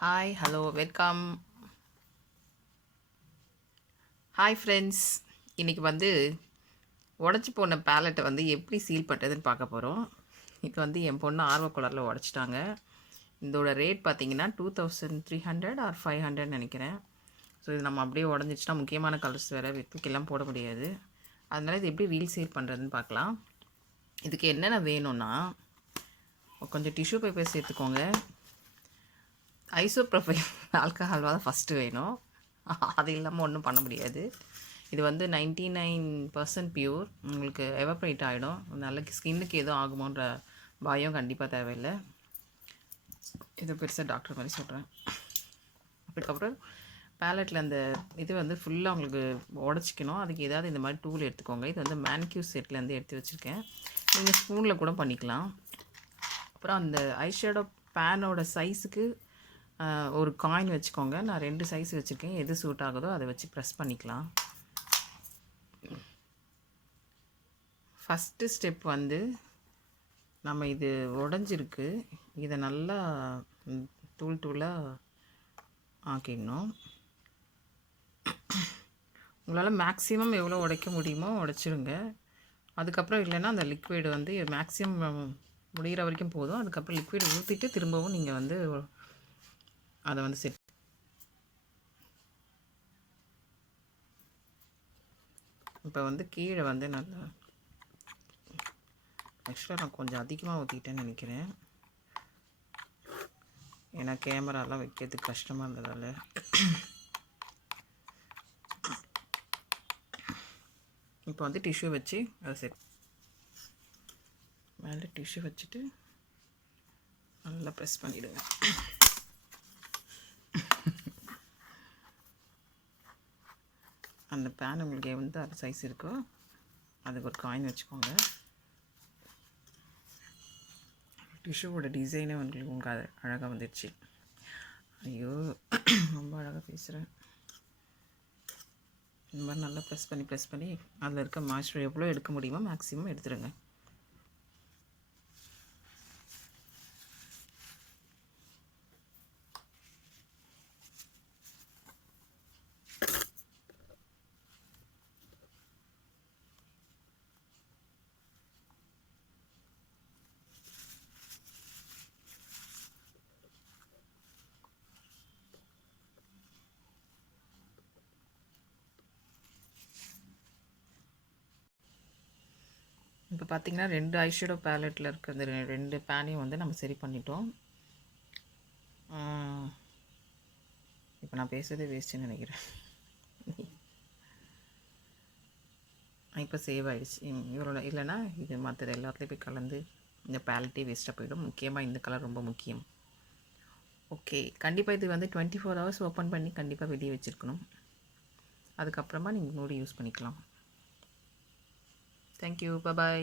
Hi hello welcome. Hi friends. இன்றைக்கி வந்து உடச்சி போன பேலட்டை வந்து எப்படி சீல் பண்ணுறதுன்னு பார்க்க போகிறோம். இது வந்து என் பொண்ணு ஆர்வக்குளரில் உடச்சிட்டாங்க. இதோட ரேட் பார்த்தீங்கன்னா 2300 ஆர் 500 நினைக்கிறேன். ஸோ இது நம்ம அப்படியே உடஞ்சிச்சுன்னா முக்கியமான கலர்ஸ் வேறு தூக்கிலாம் போட முடியாது. அதனால் இது எப்படி வீல் சீல் பண்ணுறதுன்னு பார்க்கலாம். இதுக்கு என்னென்ன வேணும்னா கொஞ்சம் டிஷ்யூ பேப்பர் சேர்த்துக்கோங்க. ஐசோப்ரோபைல் ஆல்கஹால் தான் ஃபஸ்ட்டு வேணும். அது இல்லாமல் ஒன்றும் பண்ண முடியாது. இது வந்து 99% பியூர். உங்களுக்கு எவப்ரேட் ஆகிடும். நல்ல ஸ்கின்னுக்கு எதுவும் ஆகுமோன்ற பயம் கண்டிப்பாக தேவையில்லை. இது பெருசாக டாக்டர் மாதிரி சொல்கிறேன். அதுக்கப்புறம் பேலட்டில் அந்த இது வந்து ஃபுல்லாக உங்களுக்கு உடச்சிக்கணும். அதுக்கு ஏதாவது இந்த மாதிரி டூல் எடுத்துக்கோங்க. இது வந்து மேனிக்யூர் செட்லேருந்து எடுத்து வச்சுருக்கேன். நீங்கள் ஸ்பூனில் கூட பண்ணிக்கலாம். அப்புறம் அந்த ஐஷேடோ பேனோட சைஸுக்கு ஒரு காயின் வச்சுக்கோங்க. நான் 2 சைஸ் வச்சுருக்கேன். எது சூட் ஆகுதோ அதை வச்சு ப்ரெஸ் பண்ணிக்கலாம். ஃபஸ்ட்டு ஸ்டெப் வந்து நம்ம இது உடஞ்சிருக்கு, இதை நல்லா தூள் தூளாக ஆக்கிடணும். உங்களால் மேக்ஸிமம் எவ்வளோ உடைக்க முடியுமோ உடைச்சிருங்க. அதுக்கப்புறம் இல்லைன்னா அந்த லிக்விட் வந்து மேக்ஸிமம் முடிகிற வரைக்கும் போதும். அதுக்கப்புறம் லிக்விட் ஊற்றிட்டு திரும்பவும் நீங்கள் வந்து அதை வந்து செட். இப்போ வந்து கீழே வந்து நல்லா ஆக்சுவலாக நான் கொஞ்சம் அதிகமாக ஊற்றிட்டேன்னு நினைக்கிறேன். ஏன்னா கேமராலாம் வைக்கிறதுக்கு கஷ்டமாக இருந்ததால். இப்போ வந்து டிஷ்யூ வச்சு அதை செட் மேலே டிஷ்யூ வச்சுட்டு நல்லா ப்ரெஸ் பண்ணிவிடுங்க. அந்த பேன் உங்களுக்கு எந்த சைஸ் இருக்கோ அதுக்கு ஒரு காயின் வச்சுக்கோங்க. டிஷ்யூவோட டிசைனே உங்களுக்கு அழகாக வந்துடுச்சு. ஐயோ ரொம்ப அழகாக பேசுகிறேன். இந்த மாதிரி நல்லா ப்ரெஸ் பண்ணி அதில் இருக்க மாய்ஸ்சர் எவ்வளோ எடுக்க முடியுமோ மேக்ஸிமம் எடுத்துடுங்க. இப்போ பார்த்திங்கன்னா 2 ஐஷேடோ பேலட்டில் இருக்க அந்த 2 பேனையும் வந்து நம்ம சரி பண்ணிட்டோம். இப்போ நான் பேசுறதே வேஸ்ட்டுன்னு நினைக்கிறேன். இப்போ சேவ் ஆகிடுச்சு. இவரோட இல்லைன்னா இது மற்றது எல்லாத்துலேயும் போய் கலந்து இந்த பேலட்டே வேஸ்ட்டாக போயிடும். முக்கியமாக இந்த கலர் ரொம்ப முக்கியம். ஓகே, கண்டிப்பாக இது வந்து 24 ஹவர்ஸ் ஓப்பன் பண்ணி கண்டிப்பாக வெளியே வச்சுருக்கணும். அதுக்கப்புறமா நீங்கள் மூடி யூஸ் பண்ணிக்கலாம். தேங்க்யூ, பாய்.